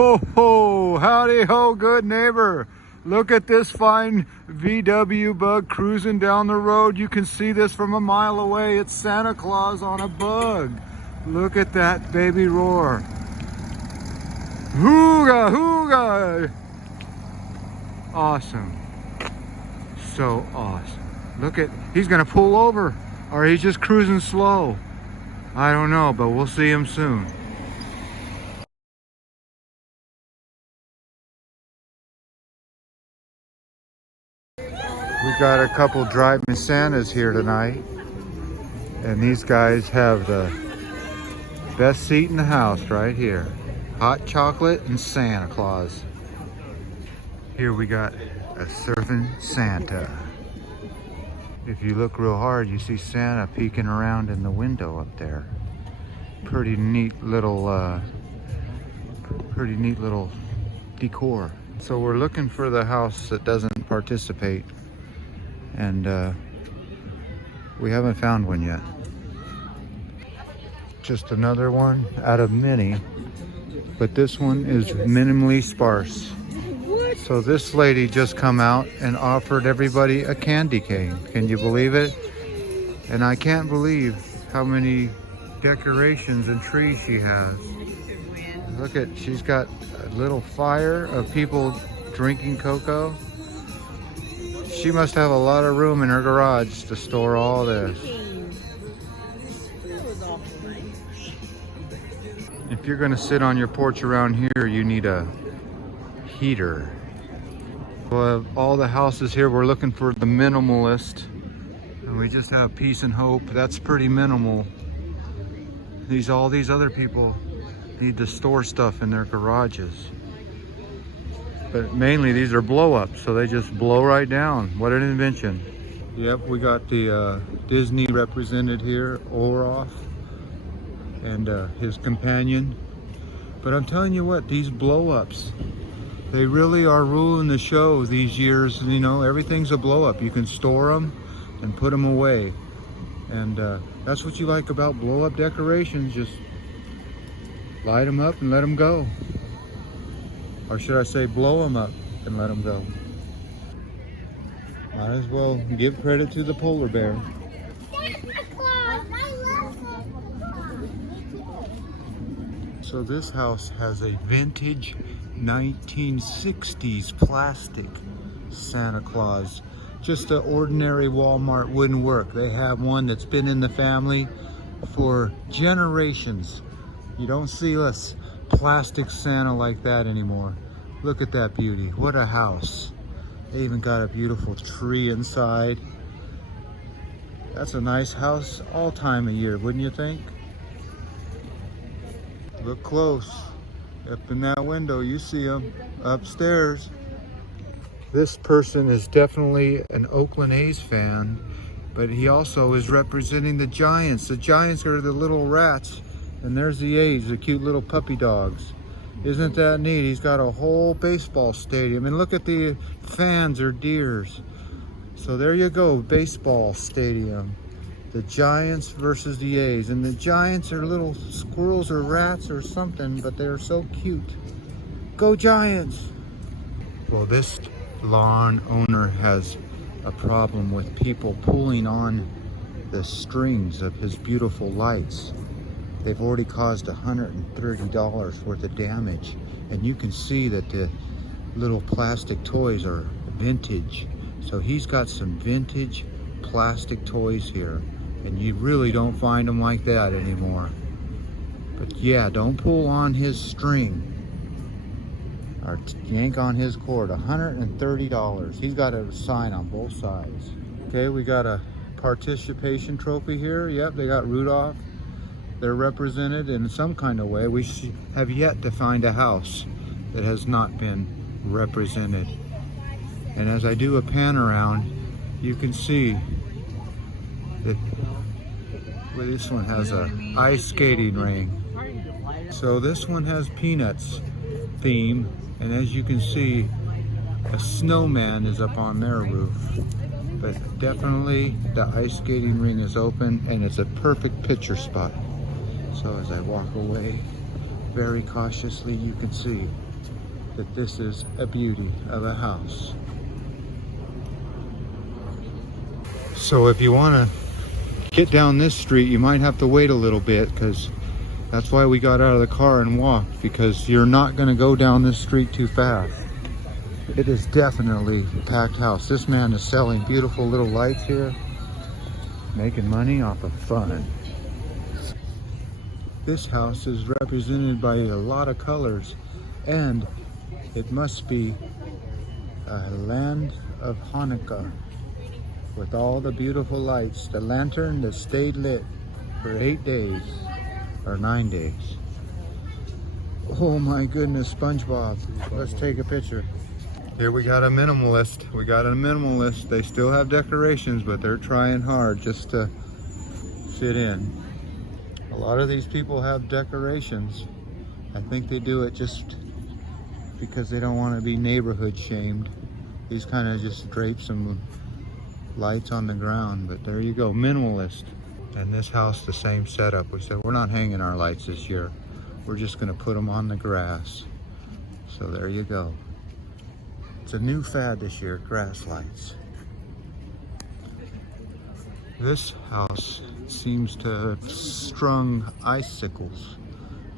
ho ho, howdy ho, good neighbor. Look at this fine VW bug cruising down the road. You can see this from a mile away. It's Santa Claus on a bug. Look at that baby roar. Hooga, hooga. Awesome. So awesome. Look at, he's gonna pull over, or he's just cruising slow. I don't know, but we'll see him soon. We got a couple driving Santas here tonight, and these guys have the best seat in the house right here. Hot chocolate and Santa Claus. Here we got a surfing Santa. If you look real hard, you see Santa peeking around in the window up there. Pretty neat little decor. So we're looking for the house that doesn't participate, and we haven't found one yet. Just another one out of many, but this one is minimally sparse. So this lady just come out and offered everybody a candy cane. Can you believe it? And I can't believe how many decorations and trees she has. Look at, she's got a little fire of people drinking cocoa. She must have a lot of room in her garage to store all this. If you're gonna sit on your porch around here, you need a heater. Well, all the houses here, we're looking for the minimalist, and we just have peace and hope. That's pretty minimal. All these other people need to store stuff in their garages, but mainly these are blow-ups, so they just blow right down. What an invention. Yep, we got the Disney represented here, Olaf, and his companion. But I'm telling you what, these blow-ups, they really are ruling the show these years. You know, everything's a blow-up. You can store them and put them away. And that's what you like about blow-up decorations. Just light them up and let them go. Or should I say blow them up and let them go. Might as well give credit to the polar bear. So this house has a vintage 1960s plastic Santa Claus. Just an ordinary Walmart wouldn't work. They have one that's been in the family for generations. You don't see a plastic Santa like that anymore. Look at that beauty. What a house. They even got a beautiful tree inside. That's a nice house all time of year, wouldn't you think? Look close. Up in that window, you see them upstairs. This person is definitely an Oakland A's fan, but he also is representing the Giants. The Giants are the little rats, and there's the A's, the cute little puppy dogs. Isn't that neat? He's got a whole baseball stadium, and look at the fans or deers. So there you go, baseball stadium. The Giants versus the A's, and the Giants are little squirrels or rats or something, but they're so cute. Go Giants! Well, this lawn owner has a problem with people pulling on the strings of his beautiful lights. They've already caused $130 worth of damage, and you can see that the little plastic toys are vintage. So he's got some vintage plastic toys here, and you really don't find them like that anymore. But yeah, don't pull on his string or yank on his cord. $130. He's got a sign on both sides. Okay, we got a participation trophy here. Yep, they got Rudolph. They're represented in some kind of way. We have yet to find a house that has not been represented. And as I do a pan around, you can see that this one has a ice skating ring. So this one has Peanuts theme, and as you can see, a snowman is up on their roof. But definitely the ice skating ring is open, and it's a perfect picture spot. So as I walk away, very cautiously, you can see that this is a beauty of a house. So if you want to get down this street, you might have to wait a little bit, because that's why we got out of the car and walked, because you're not going to go down this street too fast. It is definitely a packed house. This man is selling beautiful little lights here, making money off of fun. This house is represented by a lot of colors, and it must be a land of Hanukkah with all the beautiful lights. The lantern that stayed lit for 8 days or 9 days. Oh my goodness, SpongeBob. Let's take a picture. Here we got a minimalist. We got a minimalist. They still have decorations, but they're trying hard just to fit in. A lot of these people have decorations. I think they do it just because they don't want to be neighborhood shamed. These kind of just drape some lights on the ground, but there you go, minimalist. And this house, the same setup. We said we're not hanging our lights this year. We're just gonna put them on the grass. So there you go. It's a new fad this year, grass lights. This house seems to have strung icicles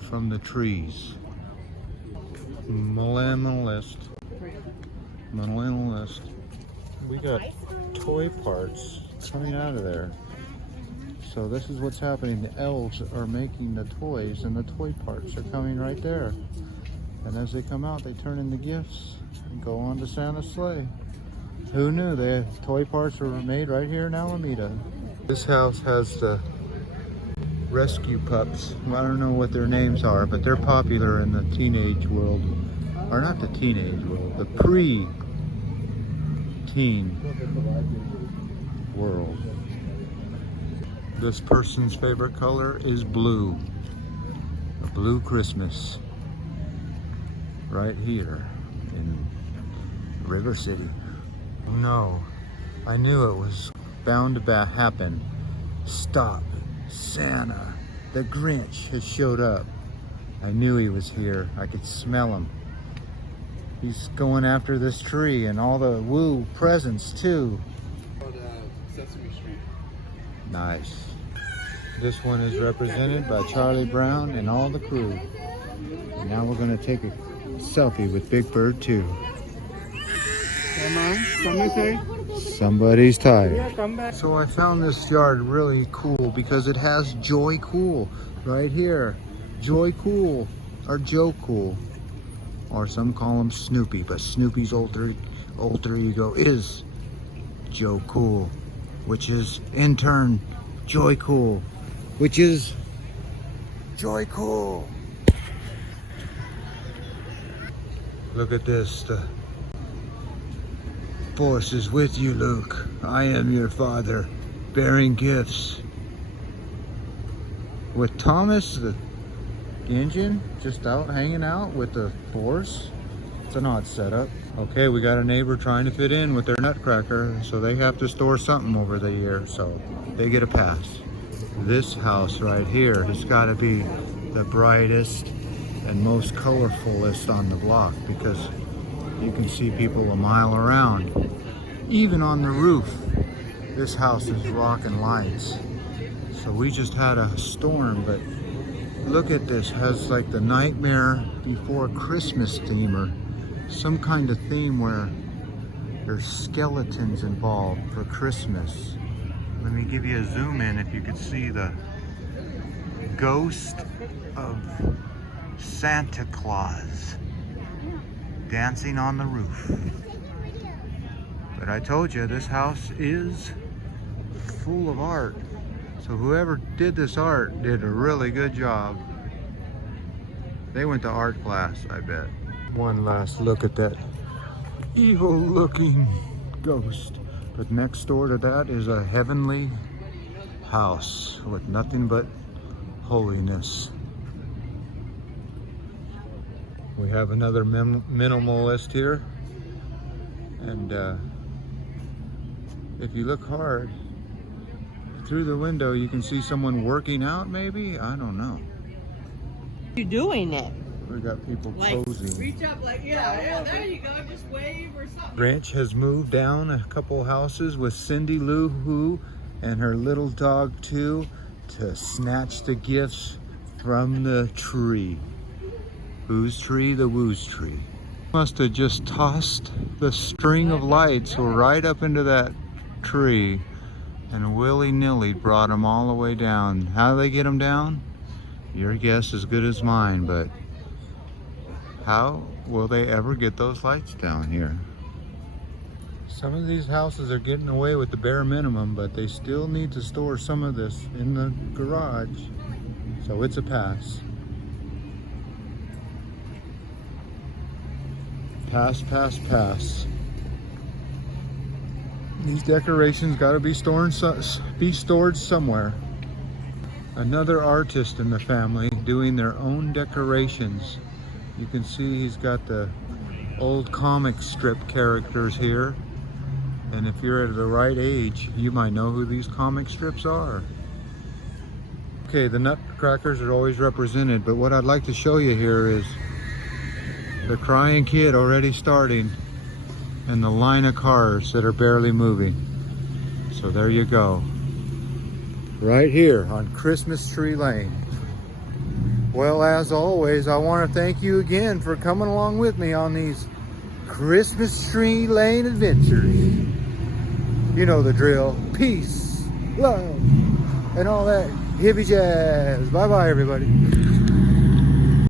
from the trees. Minimalist. Minimalist. We got toy parts coming out of there. So this is what's happening. The elves are making the toys, and the toy parts are coming right there. And as they come out, they turn into gifts and go on to Santa's sleigh. Who knew the toy parts were made right here in Alameda? This house has the rescue pups. I don't know what their names are, but they're popular in the teenage world. Or not the teenage world, the pre-teen world. This person's favorite color is blue. A blue Christmas. Right here in River City. No, I knew it was bound to happen. Stop, Santa. The Grinch has showed up. I knew he was here. I could smell him. He's going after this tree and all the woo presents too. Sesame Street. Nice. This one is represented by Charlie Brown and all the crew. And now we're going to take a selfie with Big Bird too. Come on, something say? Somebody's tired. Yeah, come back. So I found this yard really cool because it has Joy Cool right here. Joy Cool, or Joe Cool, or some call him Snoopy, but Snoopy's alter ego is Joe Cool, which is in turn Joy Cool, which is Joy Cool. Look at this. The Force is with you, Luke. I am your father, bearing gifts. With Thomas, the engine, just out hanging out with the Force. It's an odd setup. Okay, we got a neighbor trying to fit in with their nutcracker, so they have to store something over the year, so they get a pass. This house right here has got to be the brightest and most colorfulest on the block, because you can see people a mile around. Even on the roof, this house is rocking lights. So we just had a storm, but look at this. Has like the Nightmare Before Christmas theme, or some kind of theme where there's skeletons involved for Christmas. Let me give you a zoom in if you could see the ghost of Santa Claus dancing on the roof. But I told you, this house is full of art. So whoever did this art did a really good job. They went to art class, I bet. One last look at that evil looking ghost. But next door to that is a heavenly house with nothing but holiness. We have another minimalist here, and if you look hard through the window, you can see someone working out maybe? I don't know. You doing it? We got people Like, posing. reach up, like, yeah, there you go. Just wave or something. Grinch has moved down a couple houses with Cindy Lou Who and her little dog too to snatch the gifts from the tree. Whose tree? The Woo's tree. Must have just tossed the string of lights right up into that tree and willy-nilly brought them all the way down. How do they get them down? Your guess is as good as mine, but how will they ever get those lights down here? Some of these houses are getting away with the bare minimum, but they still need to store some of this in the garage. So it's a pass. Pass, pass, pass. These decorations got to be stored somewhere. Another artist in the family doing their own decorations. You can see he's got the old comic strip characters here. And if you're at the right age, you might know who these comic strips are. Okay, the nutcrackers are always represented, but what I'd like to show you here is the crying kid already starting and the line of cars that are barely moving. So there you go. Right here on Christmas Tree Lane. Well, as always, I want to thank you again for coming along with me on these Christmas Tree Lane adventures. You know the drill. Peace, love, and all that hippie jazz. Bye-bye, everybody.